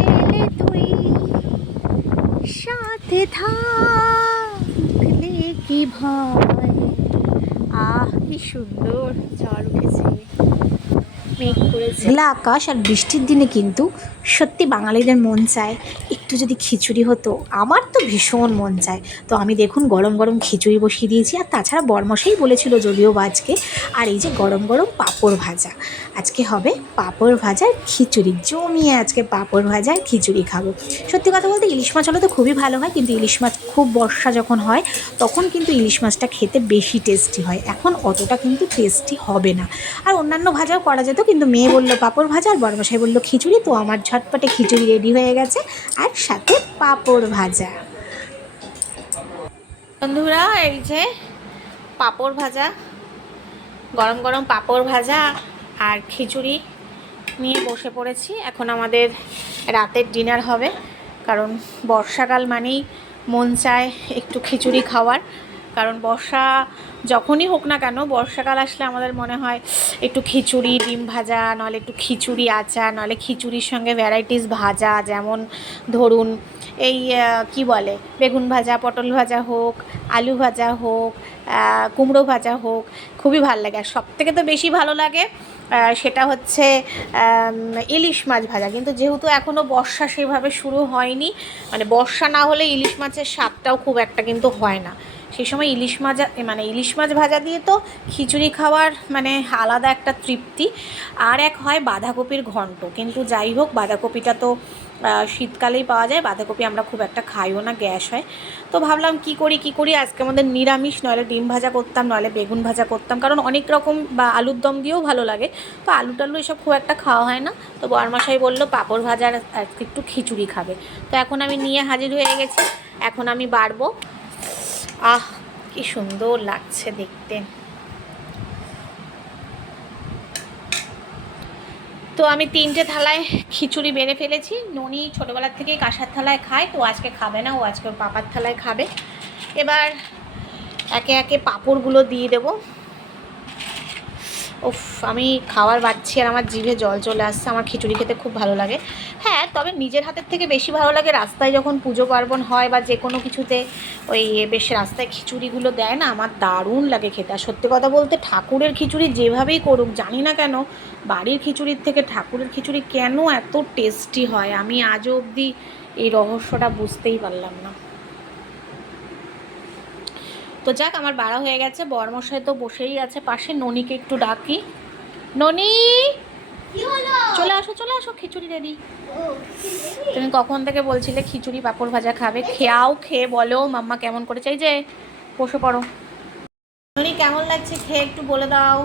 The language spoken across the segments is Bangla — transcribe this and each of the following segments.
এলে তুই সাথে থাকলে কি ভয়। কি সুন্দর ঝড় উঠেছে, মেঘ করেছে। মেঘলা আকাশ আর বৃষ্টির দিনে কিন্তু সত্যি বাঙালিদের মন চায় একটু যদি খিচুড়ি হতো। আমার তো ভীষণ মন চায়। তো আমি দেখুন গরম গরম খিচুড়ি বসিয়ে দিয়েছি, আর তাছাড়া বরমশাই বলেছিল যদিও বা আজকে। আর এই যে গরম গরম পাঁপড় ভাজা, আজকে হবে পাঁপড় ভাজার খিচুড়ি, জমিয়ে আজকে পাঁপড় ভাজার খিচুড়ি খাবো। সত্যি কথা বলতে ইলিশ মাছ হলে তো খুবই ভালো হয়, কিন্তু ইলিশ মাছ খুব বর্ষা যখন হয় তখন কিন্তু ইলিশ মাছটা খেতে বেশি টেস্টি হয়, এখন অতটা কিন্তু টেস্টি হবে না। আর অন্যান্য ভাজাও করা যেত, কিন্তু মেয়ে বললো পাঁপড় ভাজা আর বড়মশাই বললো খিচুড়ি, তো আমার ঝটপটে খিচুড়ি রেডি হয়ে গেছে আর সাথে পাঁপড় ভাজা। বন্ধুরা এই যে পাঁপড় ভাজা, গরম গরম পাঁপড় ভাজা আর খিচুড়ি নিয়ে বসে পড়েছি। এখন আমাদের রাতের ডিনার হবে, কারণ বর্ষাকাল মানেই মন চায় একটু খিচুড়ি খাওয়ার। কারণ বর্ষা যখনই হোক না কেন, বর্ষাকাল আসলে আমাদের মনে হয় একটু খিচুড়ি, ডিম ভাজা, নাহলে একটু খিচুড়ি আচার, নাহলে খিচুড়ির সঙ্গে ভ্যারাইটিস ভাজা, যেমন ধরুন এই কি বলে বেগুন ভাজা, পটল ভাজা হোক, আলু ভাজা হোক, কুমড়ো ভাজা হোক, খুবই ভালো লাগে। আর সবথেকে তো বেশি ভালো লাগে সেটা হচ্ছে ইলিশ মাছ ভাজা। কিন্তু যেহেতু এখনও বর্ষা সেভাবে শুরু হয়নি, মানে বর্ষা না হলে ইলিশ মাছের স্বাদটাও খুব একটা কিন্তু হয় না। সেই সময় ইলিশ মাছ ভাজা দিয়ে তো খিচুড়ি খাওয়ার মানে আলাদা একটা তৃপ্তি। আর এক হয় বাঁধাকপির ঘন্ট, কিন্তু যাই হোক বাঁধাকপিটা তো শীতকালেই পাওয়া যায়, বাঁধাকপি আমরা খুব একটা খাইও না, গ্যাস হয়। তো ভাবলাম কি করি আজকে আমাদের নিরামিষ, নইলে ডিম ভাজা করতাম, নইলে বেগুন ভাজা করতাম, কারণ অনেক রকম বা আলুর দম দিয়েও ভালো লাগে। তো আলু টালু এসব খুব একটা খাওয়া হয় না। তো বরমশাই বললো পাঁপড় ভাজার আর একটু খিচুড়ি খাবে। তো এখন আমি নিয়ে হাজির হয়ে গেছি, এখন আমি বাড়বো। কি সুন্দর লাগছে দেখতে। তো আমি 3টে থালায় খিচুড়ি বেড়ে ফেলেছি। ননি ছোটোবেলার থেকেই কাঁসার থালায় খায়, তো আজকে খাবে না, ও আজকে ওর পাপার থালায় খাবে। এবার একে একে পাঁপড়গুলো দিয়ে দেবো। উফ, আমি খাবার বাড়ছি আর আমার জিভে জল চলে আসছে। আমার খিচুড়ি খেতে খুব ভালো লাগে। হ্যাঁ, তবে নিজের হাতের থেকে বেশি ভালো লাগে রাস্তায় যখন পুজো পার্বণ হয় বা যে কোনো কিছুতে ওই বেশ রাস্তায় খিচুড়িগুলো দেয় না, আমার দারুণ লাগে খেতে। আর সত্যি কথা বলতে ঠাকুরের খিচুড়ি যেভাবেই করুক, জানি না কেন বাড়ির খিচুড়ির থেকে ঠাকুরের খিচুড়ি কেন এত টেস্টি হয়, আমি আজও অবধি এই রহস্যটা বুঝতেই পারলাম না। তো যাক, আমার বাড়া হয়ে গেছে, বরমশাই তো বসেই আছে পাশে। ননিকে একটু ডাকি। ননি, চলে আসো, খিচুড়ি রেডি। তুমি কখন থেকে বলছিলে খিচুড়ি পাঁপড় ভাজা খাবে, খেয়ে বলো মাম্মা কেমন করে চাই। যে বসে পড়ো। ননি কেমন লাগছে খেয়ে একটু বলে দাও।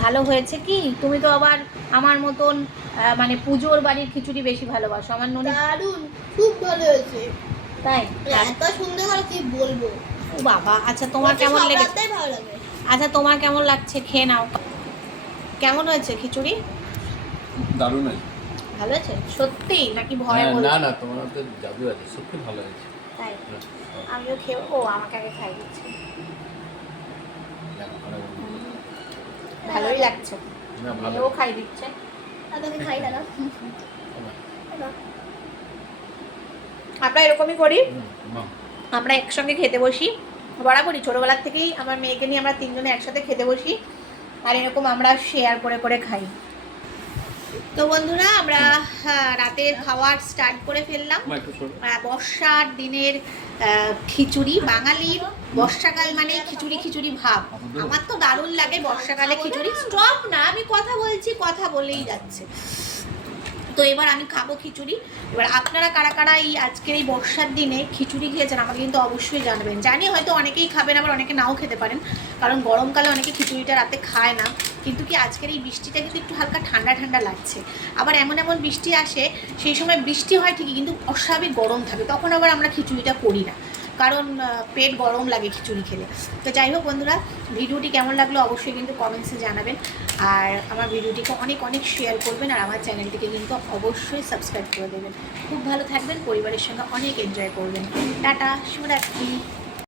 ভালো হয়েছে কি? তুমি তো আবার আমার মতন মানে পুজোর বাড়ির খিচুড়ি বেশি ভালোবাসো। আমার ননি দারুণ, খুব ভালো হয়েছে। তাই এত সুন্দর করে কি বলবো। ও বাবা, আচ্ছা তোমার কেমন লেগেছে? ভালো লাগে। আচ্ছা তোমার কেমন লাগছে, খেয়ে নাও। কেমন হয়েছে খিচুড়ি? দারুণ হয়েছে। ভালো হয়েছে সত্যি নাকি ভয় বলছো? না না, তোমার তো জাদু আছে, সত্যি ভালো হয়েছে। তাই আমিও খেয়ে, ও আমাকে আগে খাই দিচ্ছি। ভালোই লাগছে, ও খাই দিচ্ছে। তাকে খাই না। আমরা এরকমই করি, আমরা একসঙ্গে খেতে বসি বরাবরই। ছোটোবেলার থেকেই আমার মেয়েকে নিয়ে আমরা 3জনে একসাথে খেতে বসি, আর এরকম আমরা শেয়ার করে করে খাই। তো বন্ধুরা, আমরা রাতের খাওয়ার স্টার্ট করে ফেললাম। বর্ষার দিনের খিচুড়ি, বাঙালির বর্ষাকাল মানে খিচুড়ি ভাব। আমার তো দারুণ লাগে বর্ষাকালে খিচুড়ি। স্টপ না, আমি কথা বলছি, কথা বলেই যাচ্ছে। তো এবার আমি খাবো খিচুড়ি। এবার আপনারা কারা কারা এই আজকের এই বর্ষার দিনে খিচুড়ি খেয়েছেন আমাকে কিন্তু অবশ্যই জানাবেন। জানি হয়তো অনেকেই খাবেন, আবার অনেকে নাও খেতে পারেন, কারণ গরমকালে অনেকে খিচুড়িটা রাতে খায় না। কিন্তু কি আজকের এই বৃষ্টিটা কিন্তু একটু হালকা ঠান্ডা ঠান্ডা লাগছে। আবার এমন এমন বৃষ্টি আসে, সেই সময় বৃষ্টি হয় ঠিকই, কিন্তু অস্বাভাবিক গরম থাকে, তখন আবার আমরা খিচুড়িটা করি না, কারণ পেট গরম লাগে খিচুড়ি খেলে। তো যাই হোক বন্ধুরা, ভিডিওটি কেমন লাগলো অবশ্যই কিন্তু কমেন্টসে জানাবেন। আর আমার ভিডিওটিকে অনেক অনেক শেয়ার করবেন, আর আমার চ্যানেলটিকে কিন্তু অবশ্যই সাবস্ক্রাইব করে দেবেন। খুব ভালো থাকবেন, পরিবারের সঙ্গে অনেক এনজয় করবেন। টাটা, শুভরাত্রি।